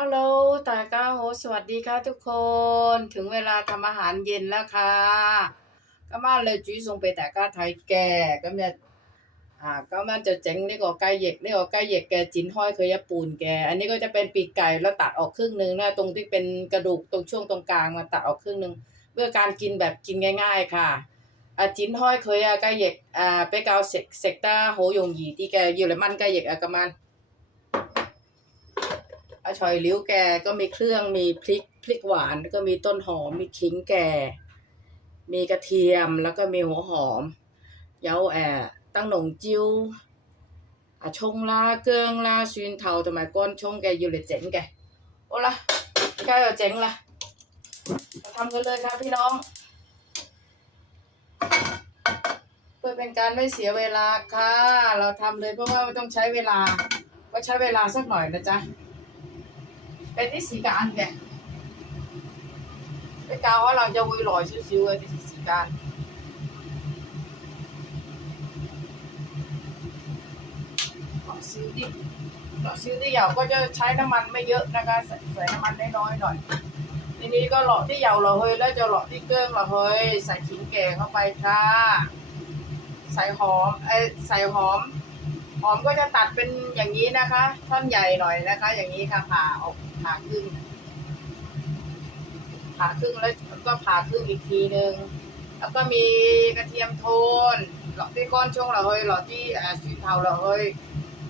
ฮัลโหลตาก้าโฮสวัสดีค่ะทุกคน ถึงเวลาทำอาหารเย็นแล้วค่ะก็มาเลยจุ้ยส่งไปแต่ก้าไทยแก่ก็เนี่ยอ่าก็มันจะเจ๋งนี่ก็ไก่เหย็กนี่ก็ไก่เหย็กแกจินห้อยเคยยปูนแก อันนี้ก็จะเป็นปีกไก่แล้วตัดออกครึ่งหนึ่งนะตรงที่เป็นกระดูกตรงช่วงตรงกลางมาตัดออกครึ่งหนึ่งเพื่อการกินแบบกินง่าย ๆ ค่ะอ่าจินห้อยเคยอะไก่เหย็กอ่าไปเกาเซกเซกตาโหยงหยีที่แกอยู่เลยมันไก่เหย็กอะกะมัน อาชอยลิ้วแกก็มีเครื่องมีพริกพริกหวาน ก็มีต้นหอมมีขิงแก่ มีกระเทียมแล้วก็มีหัวหอม เย้าแอตั้งหนงจิ้วอะชงลาเกิงลาซุนเทาทำไมก้นชงแกอยู่เลยเจ๋งแกโอ้ละแกเอาเจ๋งละมาทำกันเลยครับพี่น้องเพื่อเป็นการไม่เสียเวลาค่ะ เราทำเลยเพราะว่าไม่ต้องใช้เวลา ก็ใช้เวลาสักหน่อยนะจ๊ะ เป็นที่สีการแกไปกาวว่าเราจะวุยลอยชิวๆเลยที่สีการหล่อซิวที่หล่อซิวที่เหยาก็จะใช้น้ำมันไม่เยอะนะคะใส่ใส่น้ำมันน้อยๆหน่อยทีนี้ก็หล่อที่เหยาเราเฮ้ยแล้วจะหล่อที่เกิ้งเราเฮ้ยใส่ขิงแกงเข้าไปค่ะ ใส่หอมไอยใส่หอมห อมก็จะตัดเป็นอย่างนี้นะคะ ท่อนใหญ่หน่อยนะคะ อย่างนี้ค่ะผ่าออกผ่าครึ่งผ่าครึ่งแล้วก็ผ่าครึ่งอีกทีหนึ่งแล้วก็มีกระเทียมโทนหลอดที่ก้อนช่วงเราเฮ้ยหลอดที่อ่าซีเทาเราเฮ้ย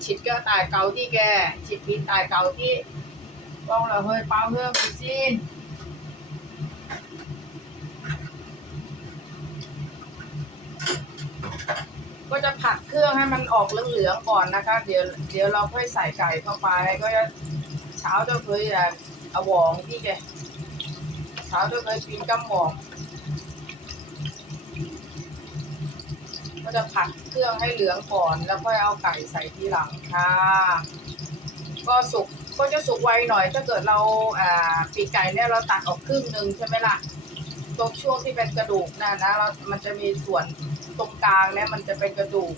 ฉิดก็ตายเกาที่แกฉิดพีตายเกาที่ก้องเราเฮ้ยเป้าเพิ่มไปสิ้น ก็จะผัดเครื่องให้มันออกเหลืองๆก่อนนะคะ เดี๋ยวเดี๋ยวเราค่อยใส่ไก่เข้าไปก็จะเช้าจะเคยอะเอาหวองที่แกเช้าจะเคยปีนกำหวองก็จะผัดเครื่องให้เหลืองก่อน แล้วค่อยเอาไก่ใส่ทีหลังค่ะก็สุกก็จะสุกไวหน่อย ถ้าเกิดเราอ่าปีกไก่เนี่ยเราตัดออกครึ่งหนึ่งใช่ไหมล่ะตรงช่วงที่เป็นกระดูกนะนะเรามันจะมีส่วน ตรงกลางเนี่ยมันจะเป็นกระดูก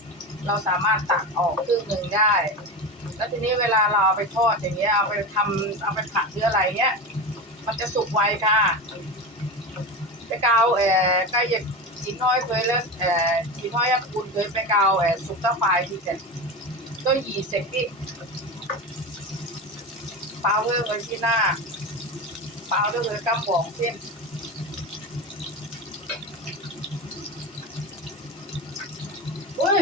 เราสามารถตัดออกครึ่งหนึ่งได้ แล้วทีนี้เวลาเราเอาไปทอดอย่างเงี้ยเอาไปทำเอาไปผัดหรืออะไรเงี้ย มันจะสุกไวค่ะไปเกาเอ่อใกล้จะจีน้อยเคยแล้วเอ่อจีน้อยคุณเคยไปเกาเอ่อสุกตะไฟที่จก็หยีเสร็จที่เปล่าเพิ่มไว้ที่หน้าเปล่าด้วยเลยกำบองเส้น อุ้ย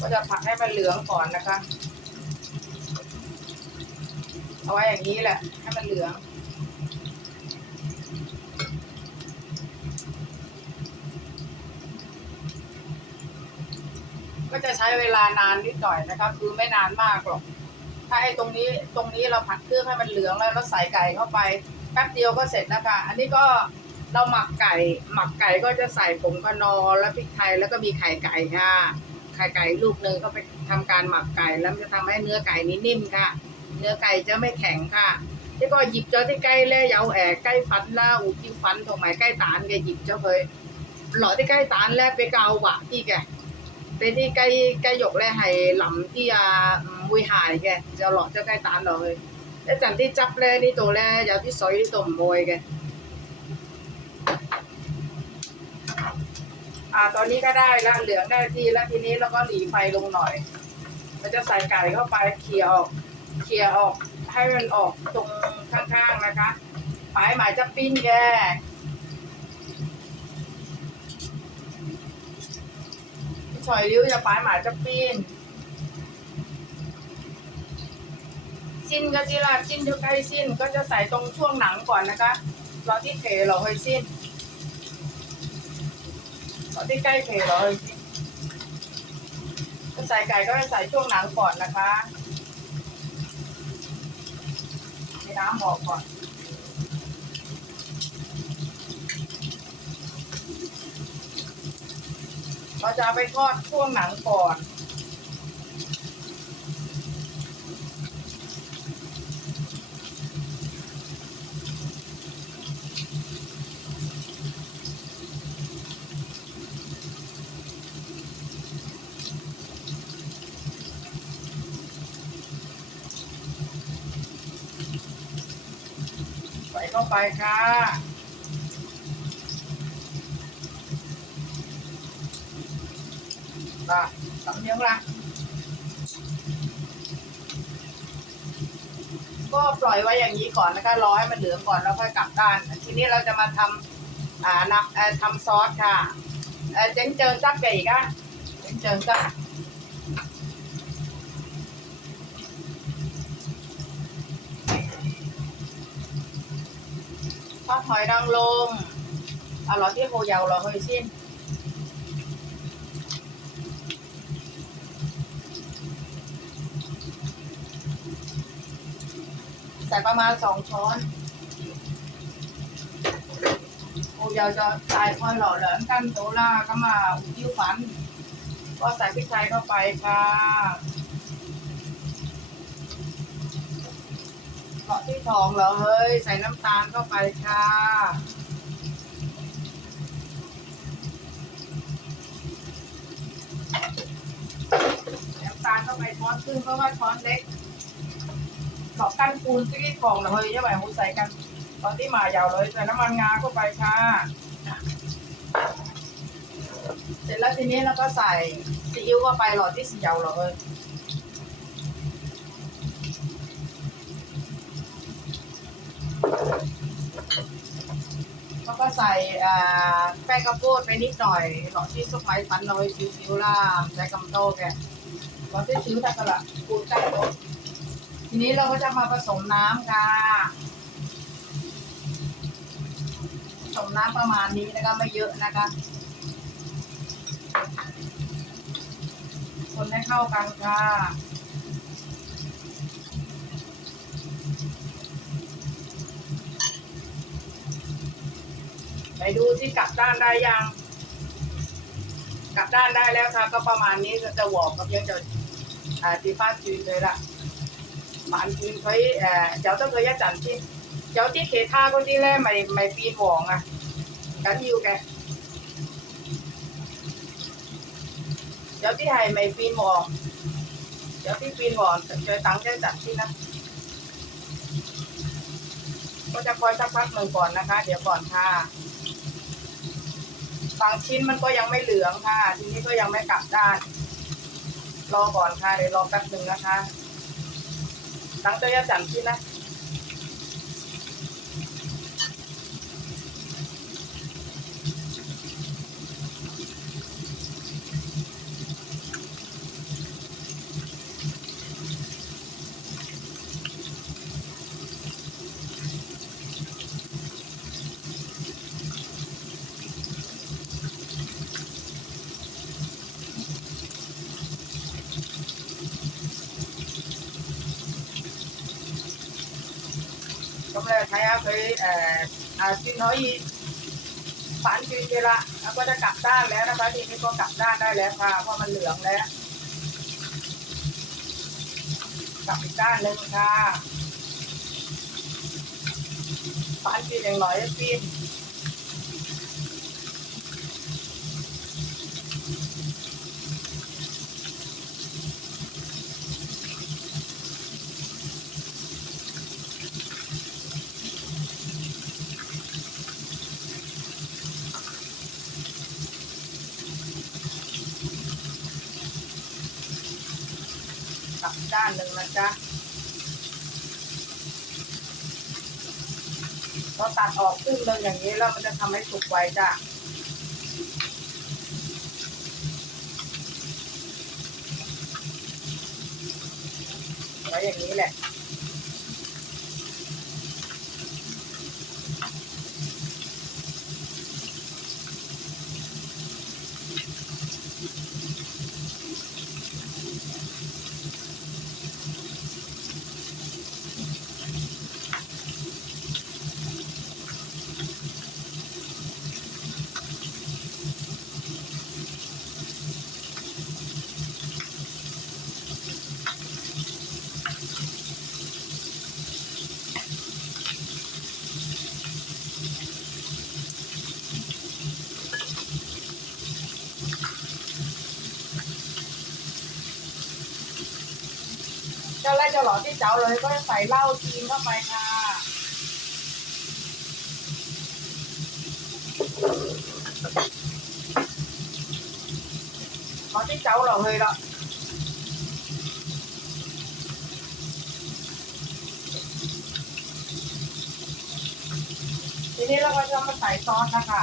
ก็ จะผัดให้มันเหลืองก่อนนะคะ เอาไว้อย่างนี้แหละ ให้มันเหลือง ก็จะใช้เวลานานนิดหน่อยนะคะ คือไม่นานมากหรอก ถ้าไอ้ตรงนี้ตรงนี้เราผัดเครื่องให้มันเหลืองแล้วแล้วใส่ไก่เข้าไปแป๊บเดียวก็เสร็จนะคะ อันนี้ก็เราหมักไก่ หมักไก่ก็จะใส่ผงกะนอแล้วพริกไทยแล้วก็มีไข่ไก่ค่ะ ไข่ไก่ลูกหนึ่งก็ไปทําการหมักไก่แล้วจะทําให้เนื้อไก่นี้นิ่มค่ะ เนื้อไก่จะไม่แข็งค่ะแล้วก็หยิบเจ้าาตอนนี้ก็ได้แล้วเหลืองได้ที่แล้วทีนี้เราก็หลีไฟลงหน่อยเราจะใส่ไก่เข้าไปเขี่ยออกเขี่ยออกให้มันออกตรงข้างๆนะคะปลายหมายจะปิ้นแกฉอยริ้วจะปลายหมายจะปีนสิ้นก็ที่ละสิ้นอยู่ใกล้สิ้นก็จะใส่ตรงช่วงหนังก่อนนะคะ เราที่เขเราเคยสิ้น เอาที่ใกล้เทเราเคยสิ้นก็ใส่ไก่ก็จะใส่ช่วงหนังก่อนนะคะใน้น้ำออกก่อนเราจะไปทอดช่วงหนังก่อน ส่เข้าไปค่ะละสำเนียงละก็ปล่อยไว้อย่างนี้ก่อนนะคะ รอให้มันเหลืองก่อนแล้วค่อยกลับด้าน ทีนี้เราจะมาทำอ่านะเอ่อทำซอสค่ะเอ่อเจนเจิงจักไก่กะเจนเจิงจัก ทอดหอยนางรมอะเรอที่โฮยาเรอเฮยชินใส่ประมาณสองช้อนโฮยาจะใส่หอหล่อเหลินกันโตล่าก็มาอุจิ้วฟัน ก็ใส่พริกไทย เกาะที่ทองเหรอเฮ้ย ใส่น้ำตาลเข้าไปค่ะ น้ำตาลเข้าไปช้อนครึ่งเพราะว่าช้อนเล็กดอกกั้นปูนที่ทองเหรอเฮ้ยยังไงหูใส่กัน ตอนที่มายาวเลย ใส่น้ำมันงาเข้าไปค่ะ เสร็จแล้วทีนี้เราก็ใส่ซีอิ๊วเข้าไปหลอดที่สียาเหรอเอ้ย แล้วก็ใส่แป้งข้าวโพดไปนิดหน่อยหลอดที่ซุปไม้ฟันน้อยชิวๆล่าใส่กำโตแกหลอดที่ชิวทักกะละปูดใต้โต๊ะทีนี้เราก็จะมาผสมน้ำค่ะผสมน้ำประมาณนี้นะคะไม่เยอะนะคะ คนให้เข้ากันค่ะ ดูที่กลับด้านได้ยัง กลับด้านได้แล้วค่ะ ก็ประมาณนี้จะจะหวอกกับยังจะอ่าตีฟ้าจีนเลยล่ะหมันจีนเคยเอ่อเจ้าต้องเคยยะจันที่เจ้าที่เคท่าก็ที่แรกไม่ไม่ปีนหวองอะกันอยิวแกเดี๋ยวที่ให้ไม่ปีนหมอกเดี๋ยวที่ปีนหมอกเจอตังค์จะจัดที่นะก็จะคอยสักพักหนึ่งก่อนนะคะ เดี๋ยวก่อนค่ะ บางชิ้นมันก็ยังไม่เหลืองค่ะ ทีนี้ก็ยังไม่กลับด้าน รอก่อนค่ะเดี๋ยวรอแป๊บหนึ่งนะคะตังใจจะจัดที่นะ เลยใช้เอาไปเอ่อเอากินน้อยฝันกินเวลาแล้วก็จะกลับด้านแล้วนะคะทีนี้ก็กลับด้านได้แล้วพรมัเหลืองแล้วกลับด้านหนึ่งค่ะฝันกินอย่งหน่อับด้านหนึ่งนะจ๊ะพอตัดออกครึ่งหนึ่งอย่างนี้แล้วมันจะทำให้สุกไวจ้ะไว้อย่างนี้แหละ จะหล่อที่เจ้าเลยก็ใส่เหล้าทีมเข้าไปค่ะหล่อที่เจ้าหล่อเลยละทีนี้เราก็จะมาใส่ซอสนะคะ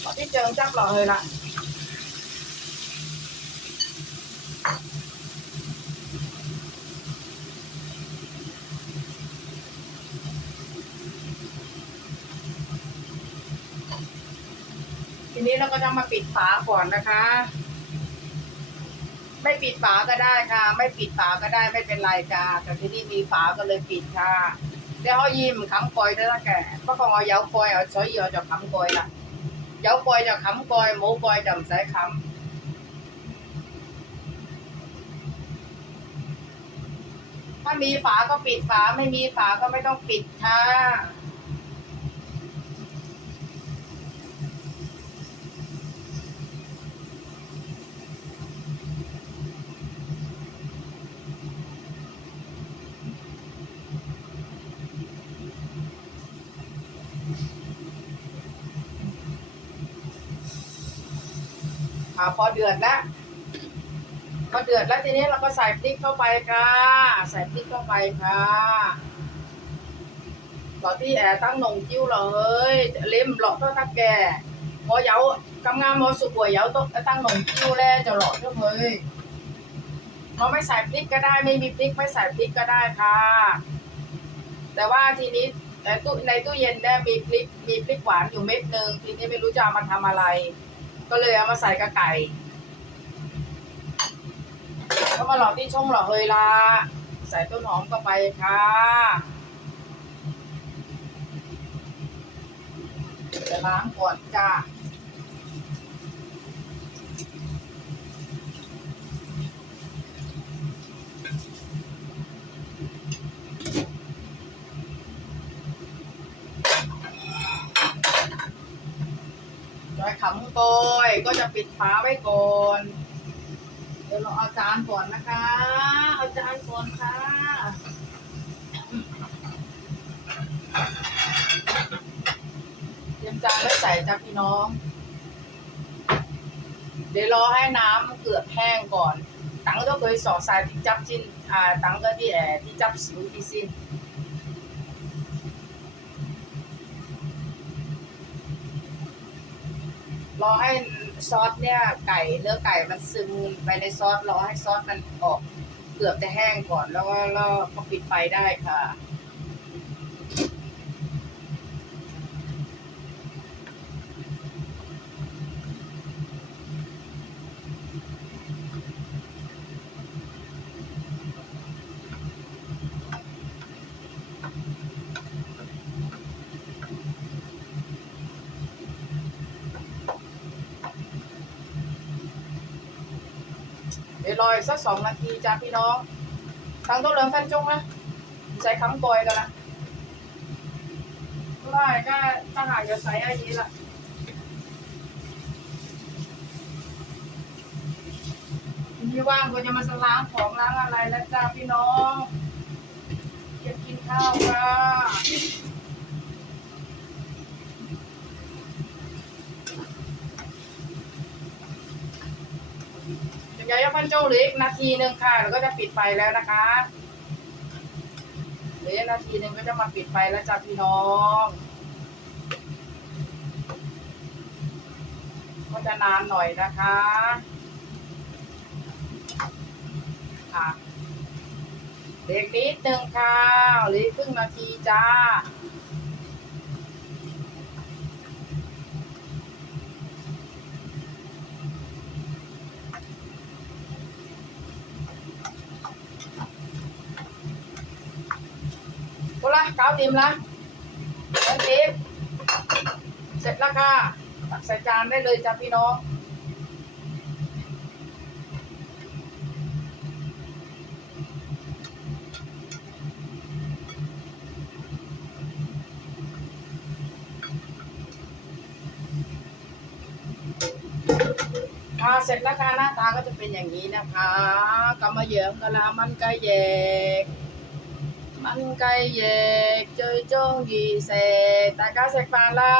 หล่อที่เจิมจับหล่อเลยละ ทีนี้เราก็จะมาปิดฝาก่อนนะคะ ไม่ปิดฝาก็ได้ค่ะ ไม่ปิดฝาก็ได้ไม่เป็นไรจ้าแต่ที่นี่มีฝาก็เลยปิดค่ะเดี๋ยวเขายิ้มขำกอยด้วยละแกเพราะของเอาเหยากอยเอาช้อยเยาจะขำกอยละเหยากอยจะขำกอยหมูกอยจะไม่ใส่ขำถ้ามีฝาก็ปิดฝาไม่มีฝาก็ไม่ต้องปิดค่ะ อ่าพอเดือดแล้วพอเดือดแล้วทีนี้เราก็ใส่พริกเข้าไปค่ะ ใส่พริกเข้าไปค่ะต่อที่แอร์ตั้งนงจิ้วเลยเล่มหลอกเท่าตะแกพอเยากำงามพอสุกหัวเยาต้องตั้งนงจิ้วแล้วจะหลอกเท่าเลยเราไม่ใส่พริกก็ได้ไม่มีพริกไม่ใส่พริกก็ได้ค่ะ แต่ว่าทีนี้แต่ตู้ในตู้เย็นเนี่ยมีพริกมีพริกหวานอยู่เม็ดหนึ่งทีนี้ไม่รู้จะเอามาทำอะไร ก็เลยเอามาใส่กระไก่ก็มาหลอที่ช่องหลอเลยละใส่ต้นหอมก็ไปค่ะจะล้างก่อนจ้า ขำโกยก็จะปิดฝาไว้ก่อน เดี๋ยวเราเอาจานก่อนนะคะ เอาจานก่อนค่ะเตรียมจานไว้ใส่จ้าพี่น้อง เดี๋ยวรอให้น้ำเกือบแห้งก่อน ตังก็เคยสอสายที่จับชิ้นอ่าตังก็ที่แอที่จับสิวที่สิ้น รอให้ซอสเนี่ยไก่เนื้อไก่มันซึมไปในซอสรอให้ซอสมันออกเกือบจะแห้งก่อนแล้วก็เราก็ปิดไฟได้ค่ะ รออีกสักสองนาทีจ้าพี่น้องทางต้นเหลืองแฟนจงนะใส่คำกอยกันละไล่ก็ถ้าหากจะใส่อันนี้ละที่ว่างก็จะมาสล้างของล้างอะไรแล้วจ้าพี่น้องจะกินข้าวค่ะ ยวยาพันโจเหลืออีกนาทีหนึ่งค่ะแล้วก็จะปิดไฟแล้วนะคะเหลือนาทีหนึ่งก็จะมาปิดไฟแล้วจ้าพี่น้องก็จะนานหน่อยนะคะค่ะเด็กนิดหนึ่งค่ะหลือครึ่งนาทีจ้า เก้าติมละเก้าติมเสร็จแล้วค่ะตักใส่จานได้เลยจ้าพี่น้องค่ะเสร็จแล้วค่ะหน้าตาก็จะเป็นอย่างนี้นะคะกำมะเหยิมกะลามันไก่แยกมันไก่แยก เจยจ้องยีเสกตาก้าเสกฟานละ